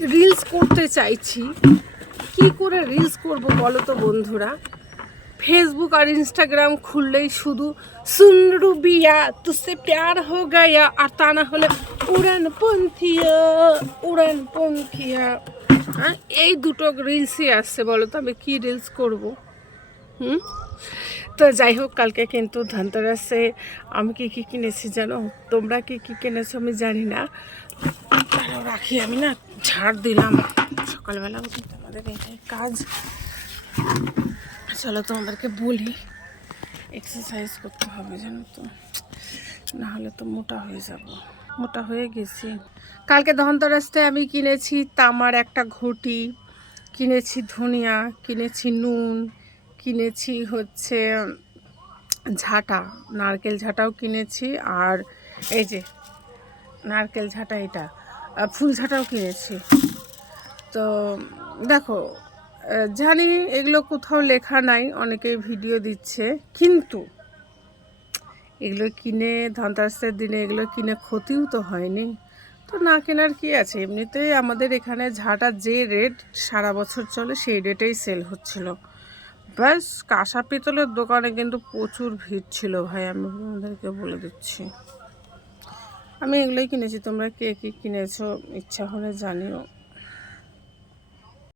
Reels করতে চাইছি, কি করে রিলস করব বলো তো বন্ধুরা? ফেসবুক আর ইনস্টাগ্রাম খুললেই শুধু সুন্দর বিয়া তুসে প্যার হো গায়া, আর তা না হলে উড়ানপন্থিয়া উড়ানপন্থিয়া। হ্যাঁ, এই দুটো রিলসই আসছে। বলো তো আমি কি রিলস করব? হুম। তো যাই হোক, কালকে কিন্তু ধনতেরাসে আমি কি কি কিনেছি জানো? তোমরা কি কি কিনেছো আমি জানি না। তারাও রাখি, আমি না ঝাড় দিলাম সকালবেলা উঠে, তোমাদের এটাই কাজ। চলো তোমাদেরকে বলি, এক্সারসাইজ করতে হবে জানো তো, না হলে তো মোটা হয়ে যাব। মোটা হয়ে গেছি। কালকে ধনতেরাসে আমি কিনেছি তামার একটা ঘটি, কিনেছি ধনিয়া, কিনেছি নুন, কিনেছি হচ্ছে ঝাঁটা, নারকেল ঝাঁটাও কিনেছি, আর এই যে নারকেল ঝাঁটা, এটা ফুল ঝাঁটাও কিনেছি। তো দেখো, জানি এগুলো কোথাও লেখা নাই, অনেকেই ভিডিও দিচ্ছে, কিন্তু এগুলো কিনে ধনতেরাসের দিনে এগুলো কিনে ক্ষতিও তো হয়নি। তো না কেনার কি আছে? এমনিতেই আমাদের এখানে ঝাঁটা যে রেট সারা বছর চলে সেই রেটেই সেল হচ্ছিল। ব্যাস, কাঁসা পিতলের দোকানে কিন্তু প্রচুর ভিড় ছিল ভাই, আমি আপনাদেরকে বলে দিচ্ছি। আমি এগুলোই কিনেছি, তোমরা কে কী কিনেছো ইচ্ছা হলে জানিও।